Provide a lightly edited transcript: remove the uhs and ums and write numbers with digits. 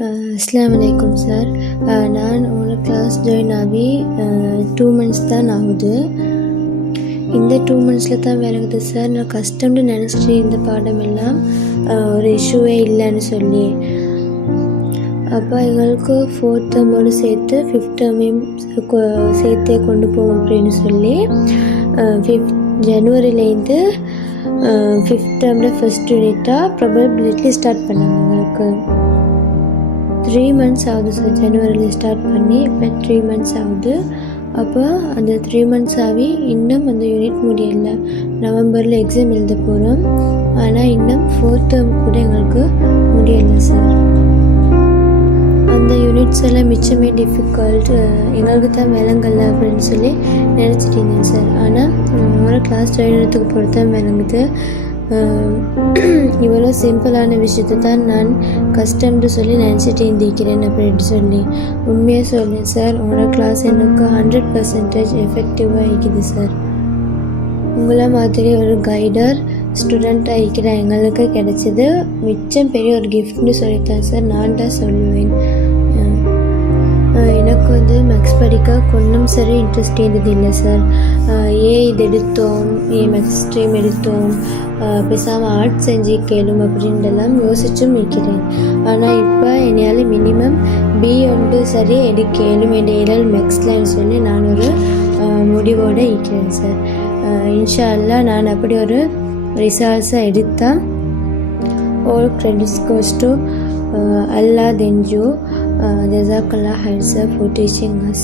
அஸ்ஸலாமு அலைக்கும் சார். நான் உங்களோட கிளாஸ் ஜாயின் ஆகி 2 months தான் ஆகுது. இந்த 2 monthஸில் தான் விளங்குது சார், நான் கஷ்டம்னு நினச்சிட்டு இந்த பாடமெல்லாம் ஒரு இஷ்யூவே இல்லைன்னு சொல்லி. அப்போ எங்களுக்கு 4th termோடு சேர்த்து 5th terமையும் சேர்த்தே கொண்டு போவோம் அப்படின்னு சொல்லி 5th ஜனவரிலேருந்து 5th termோட ஃபஸ்ட் யூனிட்டாக ப்ராபபிலிட்டி ஸ்டார்ட் பண்ணாங்க. எங்களுக்கு 3 months ஆகுது சார். ஜனவரியில் ஸ்டார்ட் பண்ணி இப்போ 3 months ஆகுது. அப்போ அந்த 3 months ஆகி இன்னும் அந்த யூனிட் முடியலை. நவம்பரில் எக்ஸாம் எழுத போகிறோம். ஆனால் இன்னும் 4th term கூட எங்களுக்கு முடியலை சார். அந்த யூனிட்ஸ் எல்லாம் மிச்சமே டிஃபிகல்ட், எங்களுக்கு தான் விளங்கலை அப்படின்னு சொல்லி நினச்சிட்டு இருந்தேன் சார். ஆனால் உங்களோட கிளாஸ் ஜாயின் ஆகிறதுக்கு பொறுத்து தான் விளங்குது. இவ்வளோ சிம்பிளான விஷயத்தை தான் நான் கஷ்டம்னு சொல்லி நினச்சிட்டு இருந்திருக்கிறேன் அப்படின்னு சொல்லி. உண்மையாக சொல்லேன் சார், உங்களோட கிளாஸ் எனக்கு 100% எஃபெக்டிவாக இருக்குது சார். உங்களை மாதிரி ஒரு கைடர் ஸ்டூடெண்ட்டாக இருக்கிற எங்களுக்கு கிடைச்சது மிச்சம் பெரிய ஒரு கிஃப்ட்னு சொல்லித்தான் சார் நான் தான் சொல்லுவேன். எனக்கு வந்து மேக்ஸ் படிக்க கொஞ்சம் சரி இன்ட்ரெஸ்ட் இருந்தது இல்லை சார். இது எடுத்தோம், மேக்ஸ் ஸ்ட்ரீம் எடுத்தோம், பேசாமல் ஆர்ட்ஸ் செஞ்சு கேளும் அப்படின்றலாம் யோசிச்சும் இருக்கிறேன். ஆனால் இப்போ என்னால் மினிமம் B1 சரி எடுக்கலும் என் ஏழல் மேக்ஸ்லன்னு சொல்லி நான் ஒரு முடிவோடு இருக்கிறேன் சார். இன்ஷா அல்லாஹ் நான் அப்படி ஒரு ரிசல்ட்ஸை எடுத்தால் all credits goes to Allah then you. Jazakallah khair sir for teaching us.